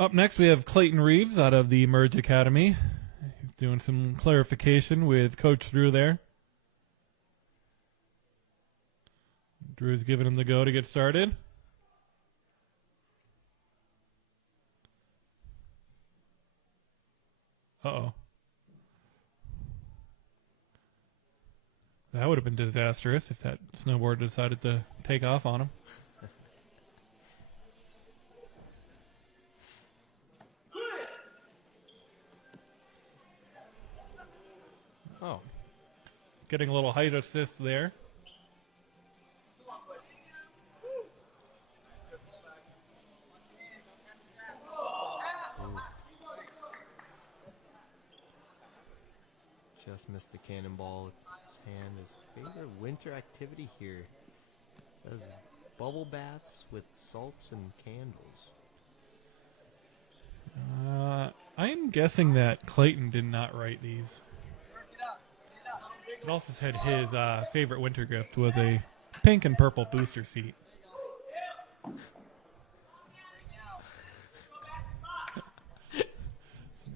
Up next, we have Clayton Reeves out of the Merge Academy. He's doing some clarification with Coach Drew there. Drew's giving him the go to get started. Uh-oh. That would have been disastrous if that snowboard decided to take off on him. Oh. Getting a little height assist there. Just missed the cannonball with his hand. His favorite winter activity here. It says bubble baths with salts and candles. I'm guessing that Clayton did not write these. It also said his favorite winter gift was a pink and purple booster seat.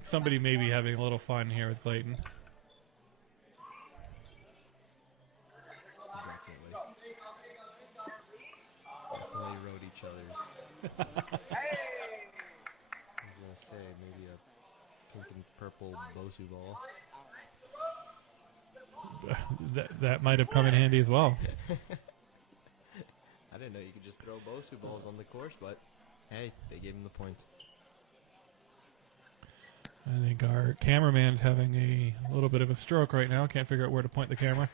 Somebody may be having a little fun here with Clayton. Definitely wrote each other's. I was going to say maybe a pink and purple Bosu ball. That might have come in handy as well. I didn't know you could just throw Bosu balls on the course, but hey, they gave him the points. I think our cameraman's having a little bit of a stroke right now. Can't figure out where to point the camera.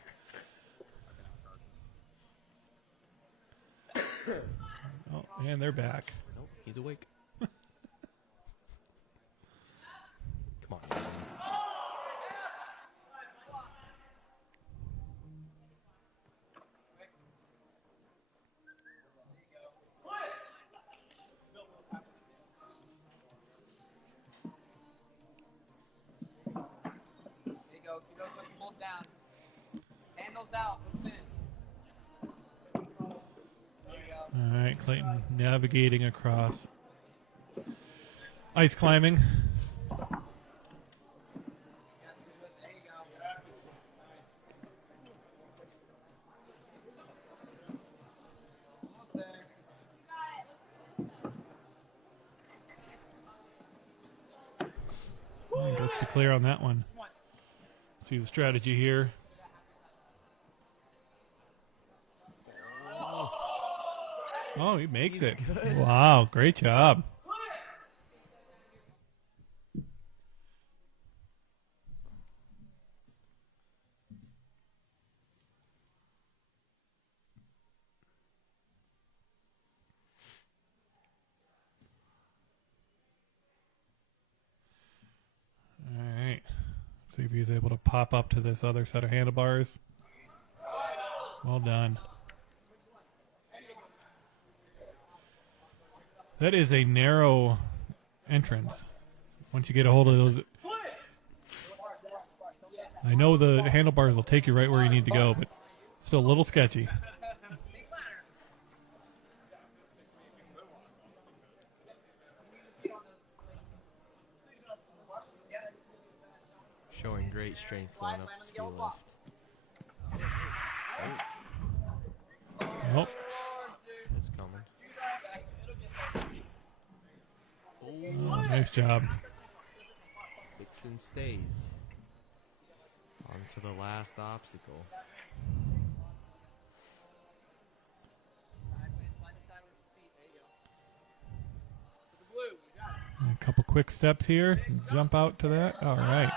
Oh, and they're back. Nope, he's awake. Come on, man. All right, Clayton navigating across. Ice climbing. Gets to clear on that one. See the strategy here. Oh, he makes it. Good. Wow, great job. All right. See if he's able to pop up to this other set of handlebars. Well done. That is a narrow entrance. Once you get a hold of those, I know the handlebars will take you right where you need to go, but still a little sketchy. Showing great strength going up the ski lift. Oh. It's coming. Oh, nice job. Sticks and stays. On to the last obstacle. A couple quick steps here. Jump out to that. All right.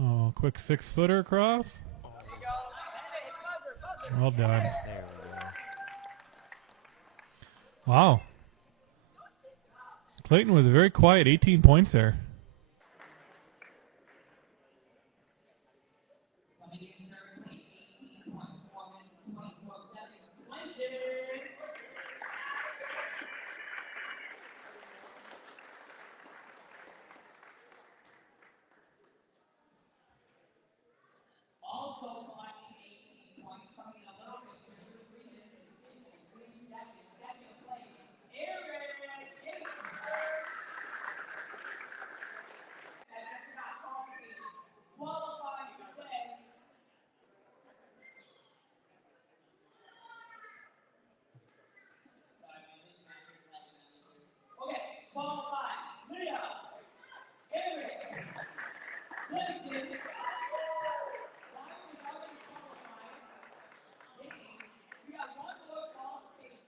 Oh, quick 6-footer across. Well done. There we go. Wow. Clayton with a very quiet 18 points there.